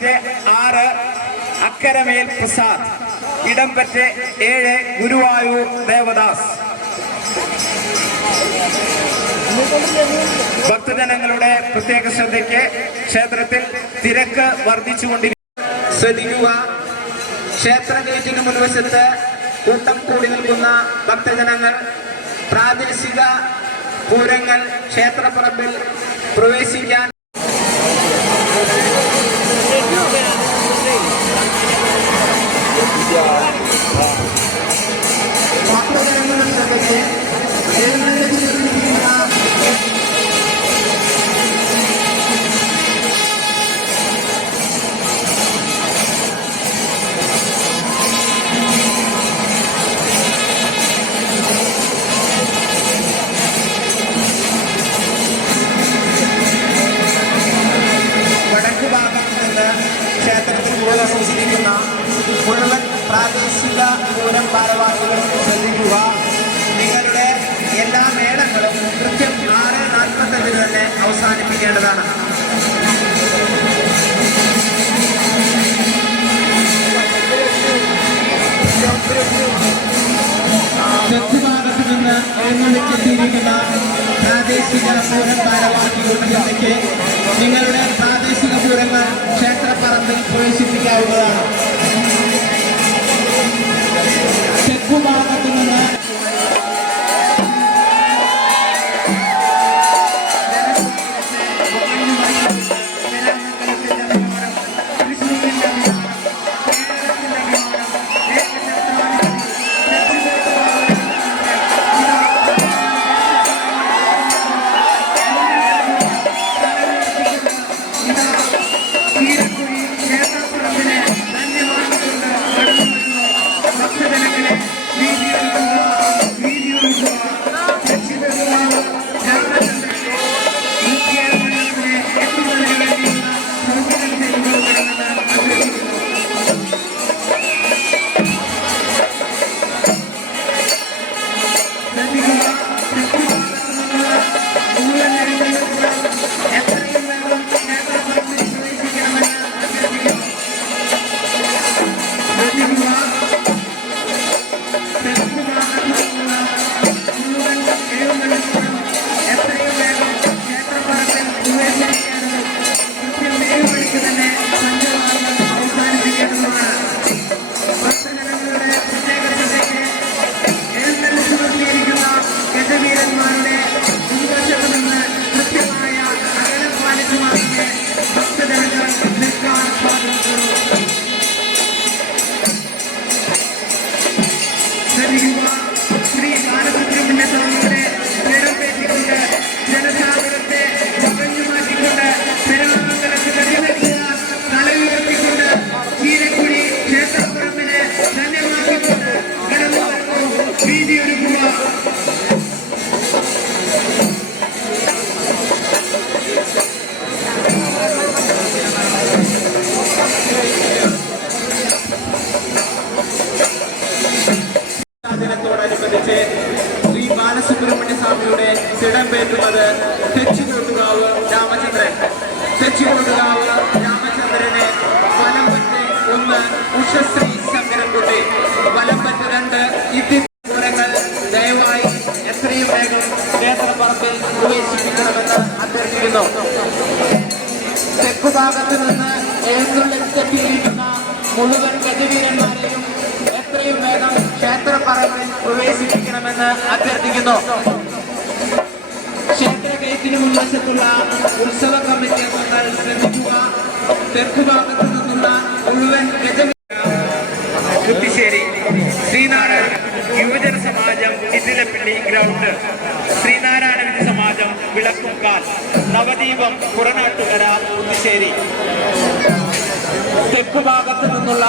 പറ്റേ 6 അക്കരമേൽ പ്രസാദ്, ഇടം പറ്റേ 7 ഗുരുവായൂർ ദേവദാസ്. ഭക്തജനങ്ങളുടെ പ്രത്യേക ശ്രദ്ധയ്ക്ക് ക്ഷേത്രത്തിൽ തിരക്ക് വർദ്ധിച്ചുകൊണ്ടിരിക്കുന്നു. ശ്രദ്ധിക്കുക, ക്ഷേത്ര ഗേറ്റിന് മുൻവശത്ത് കൂട്ടം കൂടി നിൽക്കുന്ന ഭക്തജനങ്ങൾ പ്രാദേശിക പൂരങ്ങൾ ക്ഷേത്രപ്പറമ്പിൽ പ്രവേശിക്കാൻ ഭക്തജനങ്ങളുടെ ശ്രദ്ധയ്ക്ക് സൂചിപ്പിക്കുന്ന മുഴുവൻ പ്രാദേശിക പൂരം ഭാരവാഹികൾ ശ്രദ്ധിക്കുക. നിങ്ങളുടെ എല്ലാ മേളങ്ങളും കൃത്യം 6:45 തന്നെ അവസാനിപ്പിക്കേണ്ടതാണ്. തെക്കുഭാഗത്ത് നിന്ന് എഴുന്നള്ളിക്കെത്തിയിരിക്കുന്ന പ്രാദേശിക പൂരം ഭാരവാഹികളുടെ നിങ്ങളുടെ പ്രാദേശിക പൂരങ്ങൾ ക്ഷേത്രപ്പറമ്പിൽ പ്രവേശിപ്പിക്കാവുന്നതാണ്. തെക്കുഭാഗത്ത് നിന്ന് ശ്രീ ബാലസുബ്രഹ്മണ്യ സ്വാമിയുടെ തിടമ്പേറ്റുന്നത് തെച്ചിക്കോട്ടുകാവ് രാമചന്ദ്രൻ. തെച്ചിക്കോട്ടുകാവ് രാമചന്ദ്രനെ വലംപറ്റ് 1 ഉഷശ്രീ ശങ്കരൻകുട്ടി, വലംപറ്റ് 2 ഇത്തി പൂരങ്ങൾ ദയവായി എത്രയും വേഗം ക്ഷേത്രപ്പറമ്പിൽ പ്രവേശിപ്പിക്കണമെന്ന് അഭ്യർത്ഥിക്കുന്നു. തെക്കുഭാഗത്ത് നിന്ന് എഴുന്നള്ളിക്കെത്തിയിരിക്കുന്ന മുഴുവൻ ഗജവീരന്മാരെയും എത്രയും വേഗം ക്ഷേത്രപ്പറമ്പിൽ പ്രവേശിപ്പിക്കണമെന്ന് അഭ്യർത്ഥിക്കുന്നു. ക്ഷേത്ര ഗേറ്റിന് മുൻവശത്തുള്ള ഉത്സവ കമ്മിറ്റി അംഗങ്ങൾ ശ്രദ്ധിക്കുക. തെക്കുഭാഗത്ത് നിന്നുള്ള മുഴുവൻ കുത്തിശ്ശേരി ശ്രീനാരായണ യുവജന സമാജം ചിറ്റിലപ്പള്ളി ഗ്രൗണ്ട്, ശ്രീനാരായണ വിദ്യ സമാജം വിളക്കുംകാൽ, നവദീപം പുറനാട്ടുകര കുത്തിശ്ശേരി. തെക്കുഭാഗത്ത് നിന്നുള്ള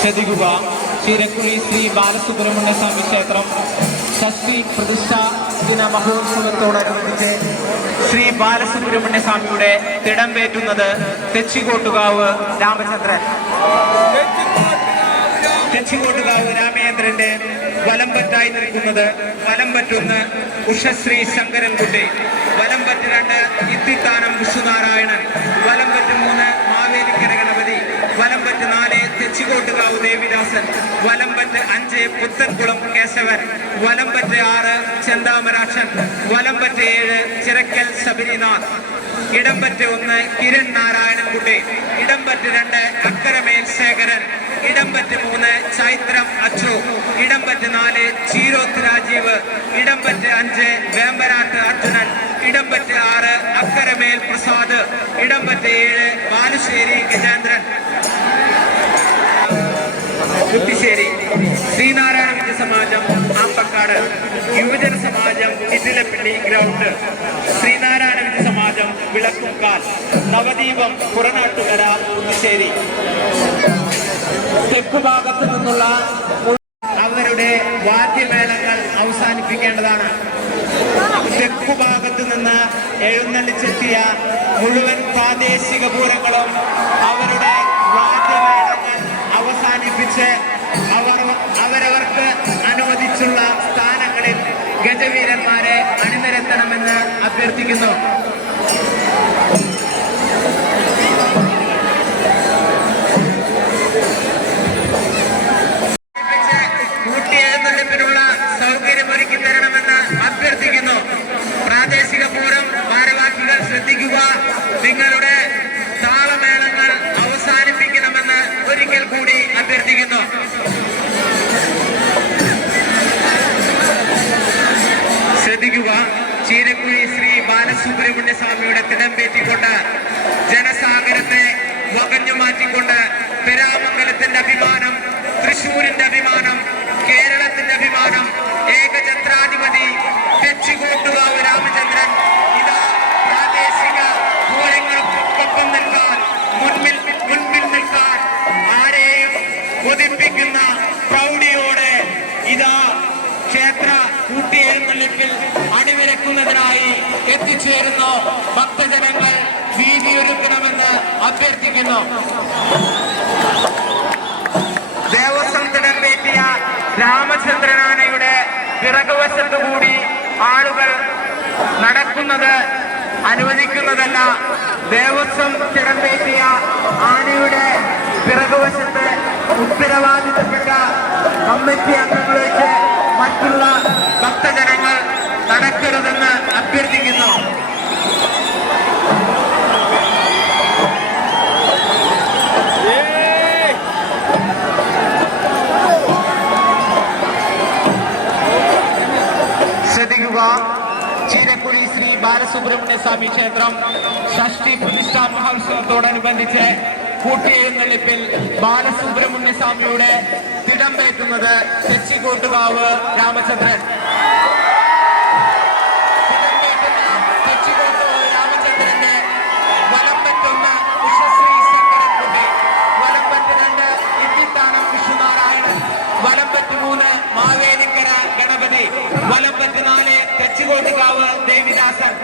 ശ്രദ്ധിക്കുക. ചീരക്കുഴി ശ്രീ ബാലസുബ്രഹ്മണ്യ സ്വാമി ക്ഷേത്രം ഷഷ്ടി പ്രതിഷ്ഠാ ദിന മഹോത്സവത്തോടനുബന്ധിച്ച് ശ്രീ ബാലസുബ്രഹ്മണ്യ സ്വാമിയുടെ തിടമ്പേറ്റുന്നത് തെച്ചിക്കോട്ടുകാവ് രാമചന്ദ്രൻ. തെച്ചിക്കോട്ടുകാവ് രാമചന്ദ്രന്റെ വലംപറ്റായി നിൽക്കുന്നത് വലംപറ്റൊന്ന് ഉഷശ്രീ ശങ്കരൻകുട്ടി, വലംപറ്റ് 2 ഇത്തിത്താനം വിഷ്ണുനാരായണൻ, വലംപറ്റ് 3 മാവേലിക്കര ഗണപതി, വലംപറ്റ് 4 തെച്ചിക്കോട്ടുകാവ് ദേവിദാസൻ, വലംപറ്റ് 5 പുത്തൻകുളം കേശവൻ, വലംപറ്റ് 6 ചെന്താമരാക്ഷൻ, വലംപറ്റ് 7 ചിറക്കൽ ശബരിനാഥ്, ഇടംപറ്റ് 1 കിരൺ നാരായണൻകുട്ടി, ഇടംപറ്റ് 2 അക്കരമേൽ ശേഖരൻ, ഇടംപറ്റ് 3 ചൈത്രം അച്ചു, ഇടംപറ്റ് 4 ചീരോത്ത് രാജീവ്, ഇടംപറ്റ് 5 വേമ്പനാട്ട് അർജുനൻ, ഇടംപറ്റ് 6 അക്കരമേൽ പ്രസാദ്, ഇടംപറ്റ് 7 ബാലുശ്ശേരി ഗജേന്ദ്രൻ. കുത്തിശ്ശേരി ശ്രീനാരായണ വിദ്യ സമാജം ആമ്പക്കാട്, യുവജന സമാജം ഇതിലപ്പിള്ളി ഗ്രൗണ്ട്, ശ്രീനാരായണ വിദ്യ സമാജം വിളക്കുംകാൽ, നവദീപം പുറനാട്ടുകര കുത്തിശ്ശേരി. തെക്കുഭാഗത്തു നിന്നുള്ള അവരുടെ വാദ്യമേളങ്ങൾ അവസാനിപ്പിക്കേണ്ടതാണ്. തെക്കുഭാഗത്തു നിന്ന് എഴുന്നള്ളിച്ചെത്തിയ മുഴുവൻ പ്രാദേശിക പൂരങ്ങളും അവരുടെ വാദ്യമേളങ്ങൾ അവസാനിപ്പിച്ച് അവരവർക്ക് അനുവദിച്ചുള്ള സ്ഥാനങ്ങളിൽ ഗജവീരന്മാരെ അണിനിരത്തണമെന്ന് അഭ്യർത്ഥിക്കുന്നു. സൗകര്യമൊരുക്കി തരണമെന്ന് അഭ്യർത്ഥിക്കുന്നു. പ്രാദേശിക പൂരം ഭാരവാഹികൾ ശ്രദ്ധിക്കുക. നിങ്ങളുടെ താളമേളങ്ങൾ അവസാനിപ്പിക്കണമെന്ന് ഒരിക്കൽ കൂടി അഭ്യർത്ഥിക്കുന്നു. ശ്രദ്ധിക്കുക. ചീരക്കുഴി ശ്രീ ബാലസുബ്രഹ്മണ്യ സ്വാമിയുടെ തിടമ്പേറ്റിക്കൊണ്ട് ജനസാഗരത്തെ വകഞ്ഞു മാറ്റിക്കൊണ്ട് പെരാമംഗലത്തിന്റെ അഭിമാനം, തൃശൂരിന്റെ അഭിമാനം, കേരളത്തിന്റെ അഭിമാനം, ഏകഛത്രാധിപതി തെച്ചിക്കോട്ടുകാവ് രാമചന്ദ്രൻ ഇതാ പ്രാദേശിക പൂരങ്ങൾക്കൊപ്പം നിൽക്കാൻ മുൻപിൽ നിൽക്കാൻ ആരെയും കൊതിപ്പിക്കുന്ന പ്രൗഢിയോടെ ഇതാ ക്ഷേത്ര കൂട്ടിയെഴുന്നള്ളിപ്പിൽ അണിനിരക്കുന്നതിനായി എത്തിച്ചേരുന്നു. ഭക്തജനങ്ങൾ വീതിയൊരുക്കണമെന്ന് അഭ്യർത്ഥിക്കുന്നു. ദേവസ്വം തിടമ്പേറ്റിയ രാമചന്ദ്രനാനയുടെ പിറകുവശത്തുകൂടി ആളുകൾ നടക്കുന്നത് അനുവദിക്കുന്നതല്ല. ദേവസ്വം തിടമ്പേറ്റിയ ആനയുടെ പിറകുവശത്ത് ഉത്തരവാദിത്തപ്പെട്ട കമ്മിറ്റി അംഗങ്ങൾ വെച്ച് മറ്റുള്ള ഭക്തജനങ്ങൾ നടക്കരുതെന്ന് അഭ്യർത്ഥിക്കുന്നു. ചീരക്കുഴി ശ്രീ ബാലസുബ്രഹ്മണ്യ സ്വാമി ക്ഷേത്രം ഷഷ്ടി പ്രതിഷ്ഠാ മഹോത്സവത്തോടനുബന്ധിച്ച് കൂട്ടിയെഴുന്നള്ളിപ്പിൽ ബാലസുബ്രഹ്മണ്യ സ്വാമിയുടെ തിടമ്പേറ്റുന്നത് തെച്ചിക്കോട്ടുകാവ് രാമചന്ദ്രൻ. തെച്ചിക്കോട്ടുകാവ് രാമചന്ദ്രന്റെ വലംപറ്റൊന്ന് ഉഷശ്രീ ശങ്കരൻകുട്ടി, വലംപറ്റ് 2 ഇത്തിത്താനം വിഷ്ണുനാരായണൻ, വലംപറ്റ് 3 മാവേലിക്കര ഗണപതി, വലംപറ്റ് 4 തെച്ചിക്കോട്ടുകാവ് ദേവിദാസൻ,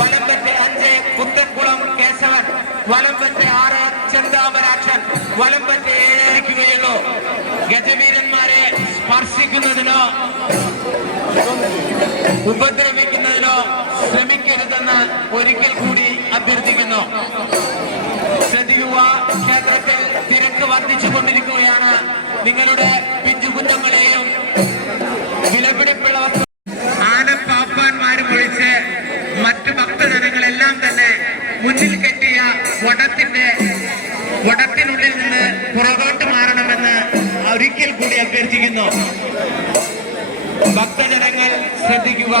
വലംപറ്റ് 5 പുത്തൻകുളം കേശവൻ, വലംപറ്റ് 6 ചെന്താമരാക്ഷൻ, വലംപറ്റ് 7 ഇരിക്കുകയുള്ളൂ. ഗജവീരന്മാരെ സ്പർശിക്കുന്നതിനോ ഉപദ്രവിക്കുന്നതിനോ ശ്രമിക്കരുതെന്ന് ഒരിക്കൽ കൂടി അഭ്യർത്ഥിക്കുന്നു. ശ്രദ്ധിക്കുക. ക്ഷേത്രത്തിൽ തിരക്ക് വർദ്ധിച്ചുകൊണ്ടിരിക്കുകയാണ്. നിങ്ങളുടെ പിഞ്ചുകുഞ്ഞുങ്ങളെയും വിലപിടിപ്പുള്ള ആനപ്പാപ്പാന്മാരും ഒഴിച്ച് മറ്റു ഭക്തജനങ്ങളെല്ലാം തന്നെ മുന്നിൽ കെട്ടിയ വടത്തിനുള്ളിൽ നിന്ന് പുറകോട്ട് മാറണമെന്ന് ഒരിക്കൽ കൂടി അഭ്യർത്ഥിക്കുന്നു. ഭക്തജനങ്ങൾ ശ്രദ്ധിക്കുക.